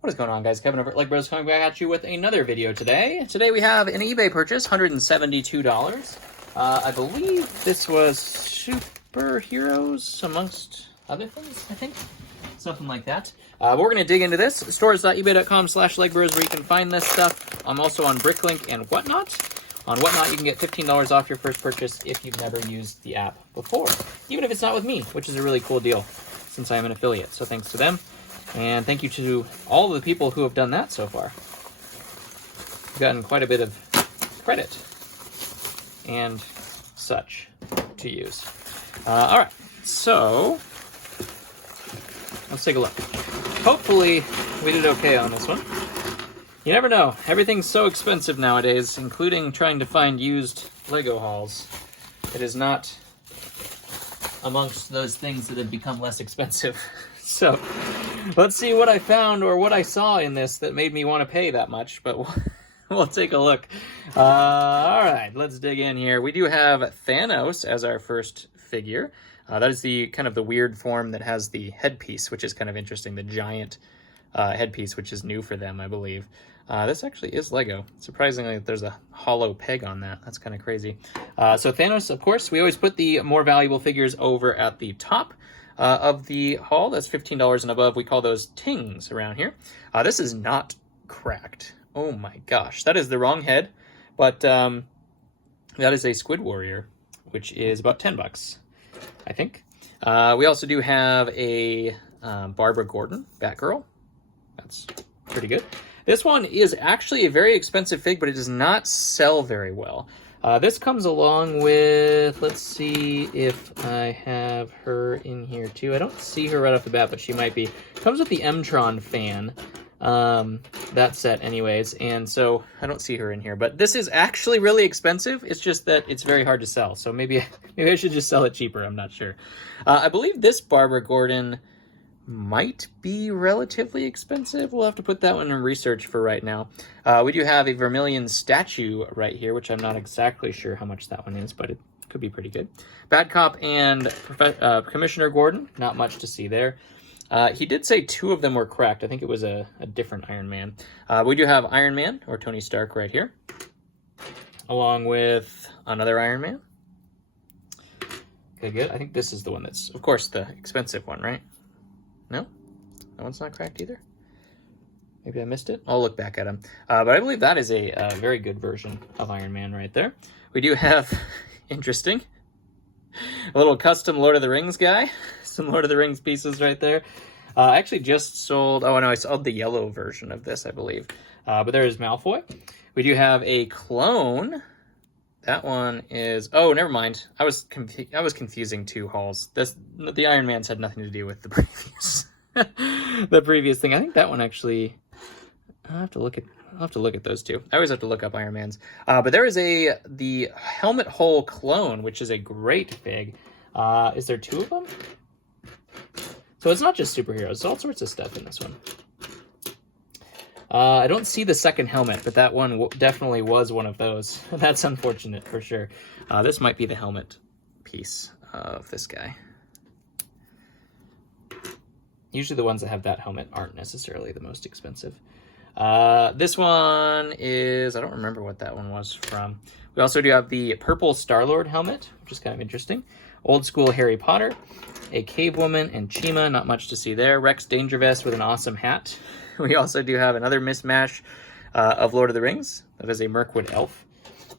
What is going on, guys? Kevin over at Legbros coming back at you with another video today. Today we have an eBay purchase, $172. I believe this was superheroes amongst other things, I think. Something like that. We're going to dig into this. Stores.ebay.com/Legbros where you can find this stuff. I'm also on Bricklink and Whatnot. On Whatnot, you can get $15 off your first purchase if you've never used the app before. Even if it's not with me, which is a really cool deal since I am an affiliate. So thanks to them. And thank you to all of the people who have done that so far. I've gotten quite a bit of credit and such to use. All right, so let's take a look. Hopefully we did okay on this one. You never know. Everything's so expensive nowadays, including trying to find used Lego hauls. It is not amongst those things that have become less expensive. So let's see what I found or what I saw in this that made me want to pay that much, but we'll take a look. All right, let's dig in here. We do have Thanos as our first figure. That is the kind of the weird form that has the headpiece, which is kind of interesting. The giant headpiece, which is new for them, I believe. This actually is Lego. Surprisingly, there's a hollow peg on that. That's kind of crazy. So Thanos, of course, we always put the more valuable figures over at the top of the haul. That's $15 and above. We call those tings around here. This is not cracked. Oh my gosh, that is the wrong head, but that is a Squid Warrior, which is about $10, I think. We also do have a Barbara Gordon, Batgirl. That's pretty good. This one is actually a very expensive fig, but it does not sell very well. This comes along with, let's see if I have her in here too. I don't see her right off the bat, but she might be. Comes with the M-Tron fan, that set anyways, and so I don't see her in here. But this is actually really expensive. It's just that it's very hard to sell, so maybe I should just sell it cheaper. I'm not sure. I believe this Barbara Gordon might be relatively expensive. We'll have to put that one in research for right now. We do have a Vermilion statue right here, which I'm not exactly sure how much that one is, but it could be pretty good. Bad Cop and Commissioner Gordon, not much to see there. He did say two of them were cracked. I think it was a different Iron Man. We do have Iron Man, or Tony Stark right here, along with another Iron Man. Okay, good. I think this is the one that's, of course, the expensive one, right? No? That one's not cracked either? Maybe I missed it? I'll look back at him. But I believe that is a very good version of Iron Man right there. We do have, interesting, a little custom Lord of the Rings guy. Some Lord of the Rings pieces right there. I actually just sold, oh no, I sold the yellow version of this, I believe. But there is Malfoy. We do have a clone. That one is, oh, never mind. I was confusing two hauls. The Iron Man's had nothing to do with the previous the previous thing. I think that one actually, I'll have to look at those two. I always have to look up Iron Man's. But there is the helmet hole clone, which is a great fig. Is there two of them? So it's not just superheroes. There's all sorts of stuff in this one. I don't see the second helmet, but that one definitely was one of those. That's unfortunate for sure. This might be the helmet piece of this guy. Usually the ones that have that helmet aren't necessarily the most expensive. This one is, I don't remember what that one was from. We also do have the purple Star-Lord helmet, which is kind of interesting. Old school Harry Potter, a Cave Woman and Chima, not much to see there. Rex Dangervest with an awesome hat. We also do have another mismatch of Lord of the Rings. That is a Mirkwood elf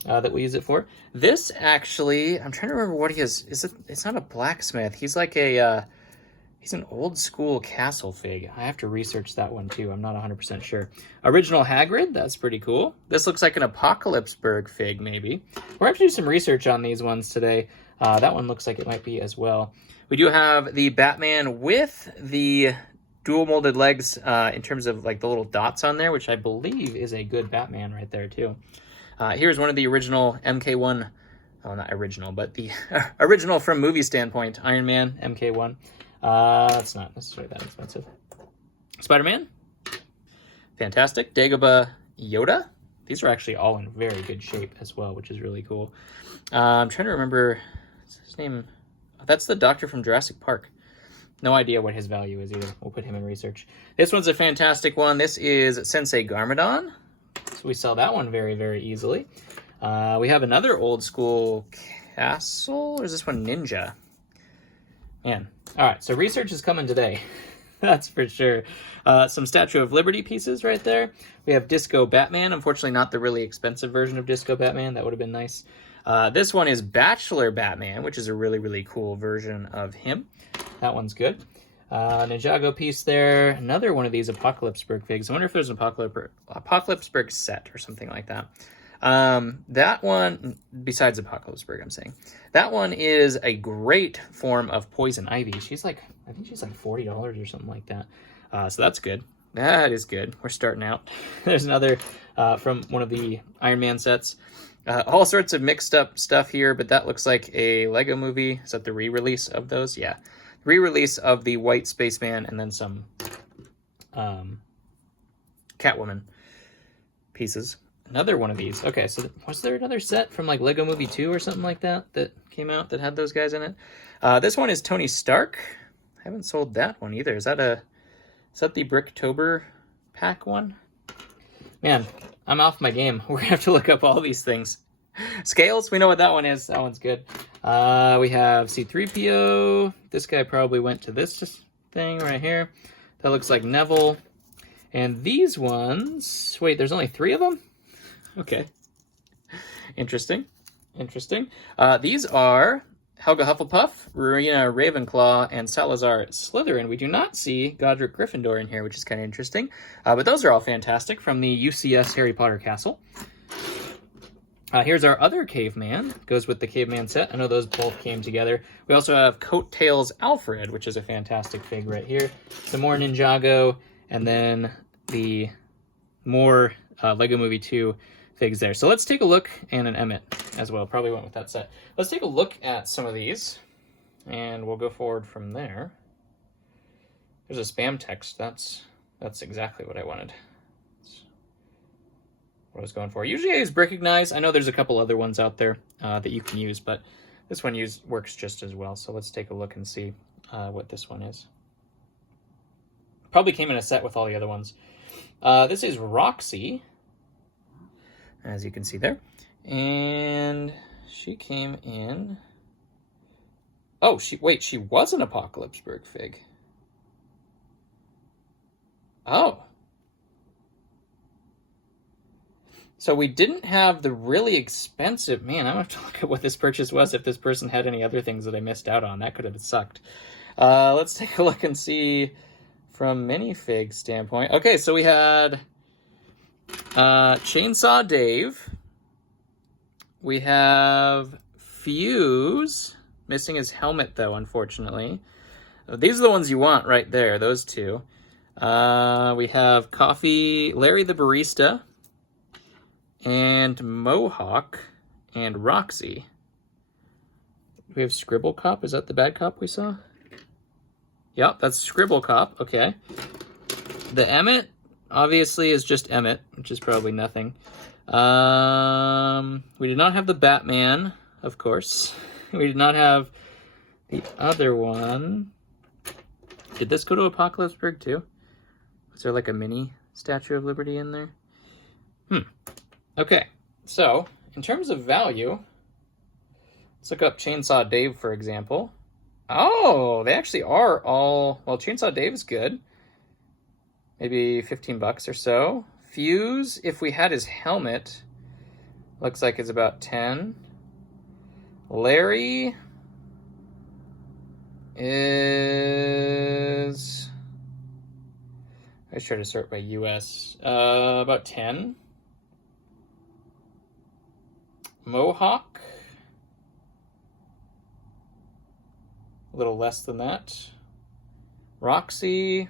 that we use it for. This actually, I'm trying to remember what he is. It's not a blacksmith. He's like he's an old school castle fig. I have to research that one too. I'm not 100% sure. Original Hagrid, that's pretty cool. This looks like an Apocalypseburg fig maybe. We're going to do some research on these ones today. That one looks like it might be as well. We do have the Batman with the dual molded legs in terms of like the little dots on there, which I believe is a good Batman right there too. Here's one of the original MK1, oh not original, but the original from movie standpoint, Iron Man MK1. That's not necessarily that expensive. Spider-Man, fantastic. Dagobah Yoda. These are actually all in very good shape as well, which is really cool. I'm trying to remember, what's his name? That's the doctor from Jurassic Park. No idea what his value is either. We'll put him in research. This one's a fantastic one. This is Sensei Garmadon. So we sell that one very, very easily. We have another old school castle, or is this one Ninja? Man. All right, so research is coming today. That's for sure. Some Statue of Liberty pieces right there. We have Disco Batman. Unfortunately, not the really expensive version of Disco Batman. That would have been nice. This one is Bachelor Batman, which is a really, really cool version of him. That one's good. Ninjago piece there. Another one of these Apocalypseburg figs. I wonder if there's an Apocalypseburg set or something like that. That one, besides Apocalypseburg, I'm saying. That one is a great form of Poison Ivy. She's like, I think she's like $40 or something like that. So that's good. That is good. We're starting out. There's another from one of the Iron Man sets. All sorts of mixed up stuff here, but that looks like a Lego movie. Is that the re-release of those? Yeah. Re-release of the White Spaceman and then some Catwoman pieces. Another one of these. Okay, so was there another set from like Lego Movie 2 or something like that that came out that had those guys in it? This one is Tony Stark. I haven't sold that one either. Is that the Bricktober pack one? Man, I'm off my game. We're gonna have to look up all these things. Scales, we know what that one is. That one's good. We have C-3PO. This guy probably went to this thing right here. That looks like Neville. And these ones, wait, there's only 3 of them? Okay. Interesting. These are Helga Hufflepuff, Rowena Ravenclaw, and Salazar Slytherin. We do not see Godric Gryffindor in here, which is kind of interesting. But those are all fantastic from the UCS Harry Potter Castle. Here's our other caveman. Goes with the caveman set. I know those both came together. We also have Coattails Alfred, which is a fantastic fig right here. Some more Ninjago, and then the more Lego Movie 2 figs there. So let's take a look, and an Emmett as well. Probably went with that set. Let's take a look at some of these, and we'll go forward from there. There's a spam text. That's exactly what I wanted. What I was going for. Usually I use Brickignize. I know there's a couple other ones out there that you can use, but this one works just as well. So let's take a look and see what this one is. Probably came in a set with all the other ones. This is Roxy, as you can see there. And she came in... Oh, she was an Apocalypseburg fig. Oh. So we didn't have the really expensive... Man, I'm going to have to look at what this purchase was if this person had any other things that I missed out on. That could have sucked. Let's take a look and see from minifig standpoint. Okay, so we had Chainsaw Dave. We have Fuse. Missing his helmet, though, unfortunately. These are the ones you want right there, those two. We have Larry the Barista, and Mohawk, and Roxy. We have Scribble Cop. Is that the bad cop we saw? Yep, that's Scribble Cop. Okay. The Emmett, obviously, is just Emmett, which is probably nothing. We did not have the Batman, of course. We did not have the other one. Did this go to Apocalypseburg, too? Was there like a mini Statue of Liberty in there? Okay, so in terms of value, let's look up Chainsaw Dave, for example. Oh, they actually are all... Well, Chainsaw Dave is good. Maybe $15 or so. Fuse, if we had his helmet, looks like it's about 10. Larry is... I try to sort by US. About 10. Mohawk, a little less than that. Roxy, a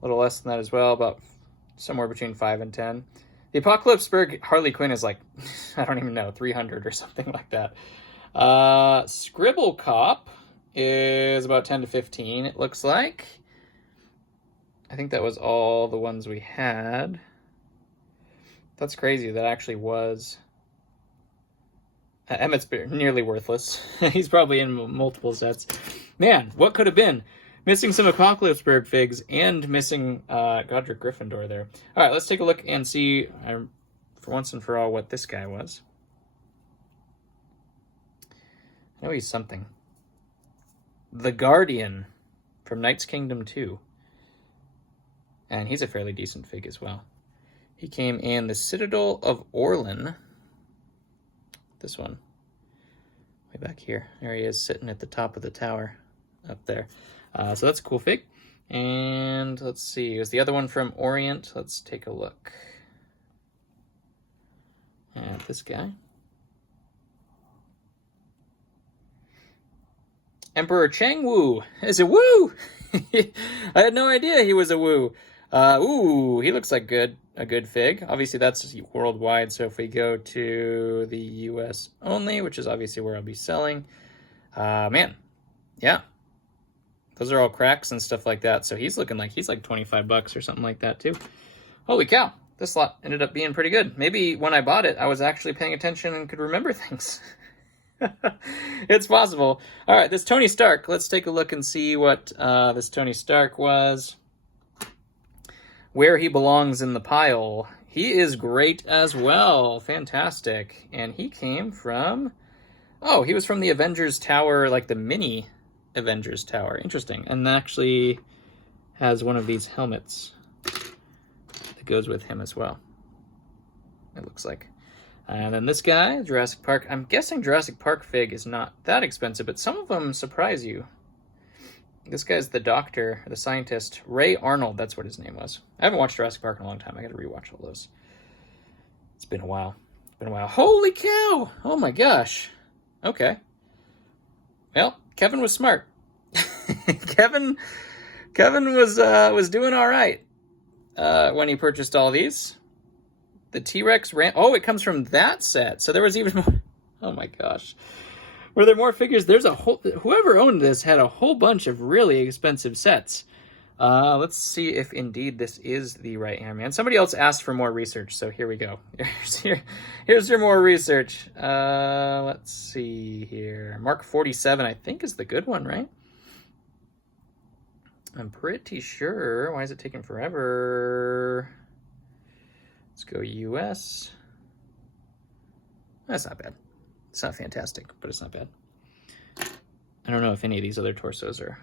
little less than that as well, about somewhere between 5 and 10. The Apocalypseburg Harley Quinn is like, I don't even know, 300 or something like that. Scribble Cop is about 10 to 15, it looks like. I think that was all the ones we had. That's crazy. That actually was... Emmett's nearly worthless. He's probably in multiple sets. Man, what could have been? Missing some Apocalypseburg figs and missing Godric Gryffindor there. All right, let's take a look and see, for once and for all, what this guy was. I know he's something. The Guardian from Knight's Kingdom 2. And he's a fairly decent fig as well. He came in the Citadel of Orlin. This one. Way back here. There he is, sitting at the top of the tower up there. So that's a cool fig. And let's see, is the other one from Orient? Let's take a look at this guy. Emperor Chang Wu is a Wu. I had no idea he was a Wu. Ooh, he looks like a good fig. Obviously, that's worldwide. So if we go to the U.S. only, which is obviously where I'll be selling, man, yeah, those are all cracks and stuff like that. So he's looking like he's like $25 or something like that too. Holy cow, this lot ended up being pretty good. Maybe when I bought it, I was actually paying attention and could remember things. It's possible. All right, this Tony Stark. Let's take a look and see what this Tony Stark was. Where he belongs in the pile. He is great as well. Fantastic. And he came from... Oh, he was from the Avengers Tower, like the mini Avengers Tower. Interesting. And actually has one of these helmets that goes with him as well. It looks like. And then this guy, Jurassic Park. I'm guessing Jurassic Park fig is not that expensive, but some of them surprise you. This guy's the doctor, the scientist, Ray Arnold. That's what his name was. I haven't watched Jurassic Park in a long time. I got to rewatch all those. It's been a while. Holy cow! Oh my gosh. Okay. Well, Kevin was smart. Kevin was doing all right when he purchased all these. The T-Rex ran. Oh, it comes from that set. So there was even more. Oh my gosh. Were there more figures? There's a whole... Whoever owned this had a whole bunch of really expensive sets. Let's see if indeed this is the right Iron Man. Somebody else asked for more research, so here we go. Here's your more research. Let's see here. Mark 47, I think, is the good one, right? I'm pretty sure. Why is it taking forever? Let's go US. That's not bad. It's not fantastic, but it's not bad. I don't know if any of these other torsos are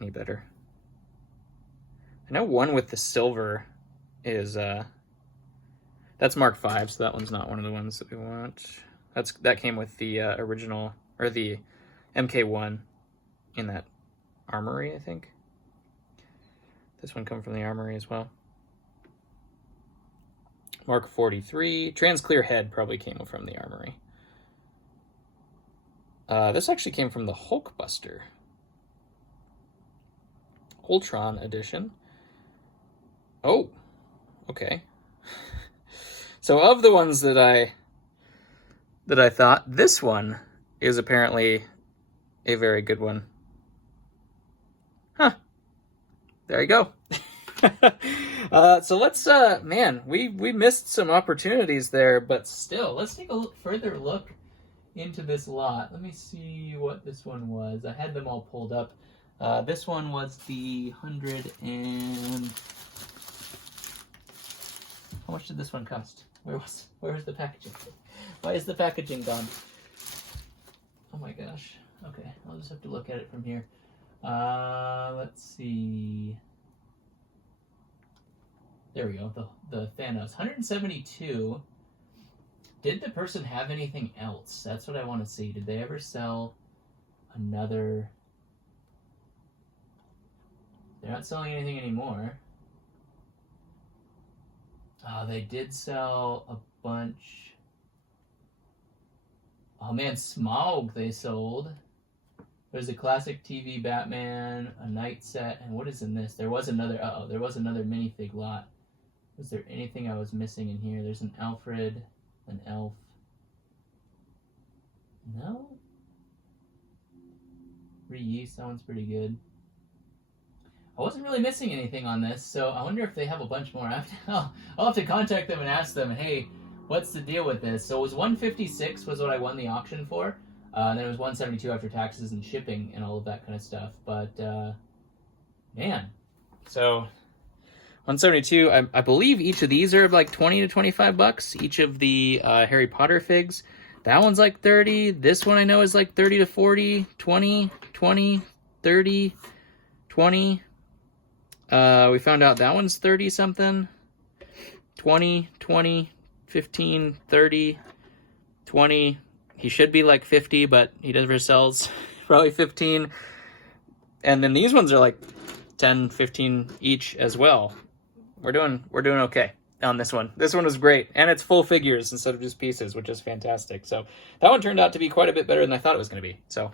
any better. I know one with the silver is that's Mark 5, so that one's not one of the ones that we want. That came with the original, or the MK1 in that armory, I think. This one come from the armory as well. Mark 43. Transclear head probably came from the armory. This actually came from the Hulkbuster. Ultron edition. Oh, okay. So of the ones that I thought, this one is apparently a very good one. Huh. There you go. So let's, man, we missed some opportunities there, but still, let's take a further look into this lot. Let me see what this one was. I had them all pulled up. This one was the 100 and... How much did this one cost? Where was the packaging? Why is the packaging gone? Oh my gosh. Okay, I'll just have to look at it from here. Let's see. There we go, the Thanos. 172. Did the person have anything else? That's what I want to see. Did they ever sell another... They're not selling anything anymore. Oh, they did sell a bunch. Oh man, Smaug they sold. There's a classic TV Batman, a night set, and what is in this? There was another, there was another minifig lot. Was there anything I was missing in here? There's an Alfred, an elf. No? Reuse, that one's pretty good. I wasn't really missing anything on this, so I wonder if they have a bunch more. I'll have to contact them and ask them, hey, what's the deal with this? So it was 156 was what I won the auction for. And then it was 172 after taxes and shipping and all of that kind of stuff. But man, so 172. I believe each of these are like 20 to 25 bucks. Each of the Harry Potter figs. That one's like 30. This one I know is like 30 to 40, 20, 20, 30, 20. We found out that one's 30 something. 20, 20, 15, 30, 20. He should be like 50, but he never sells. Probably 15. And then these ones are like 10, 15 each as well. We're doing okay on this one. This one was great. And it's full figures instead of just pieces, which is fantastic. So that one turned out to be quite a bit better than I thought it was going to be. So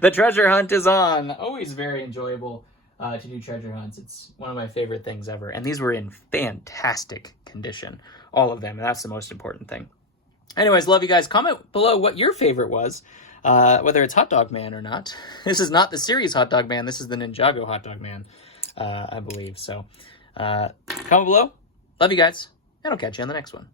the treasure hunt is on. Always very enjoyable to do treasure hunts. It's one of my favorite things ever. And these were in fantastic condition. All of them. And that's the most important thing. Anyways, love you guys. Comment below what your favorite was. Whether it's Hot Dog Man or not. This is not the series Hot Dog Man. This is the Ninjago Hot Dog Man, I believe. So comment below. Love you guys. And I'll catch you on the next one.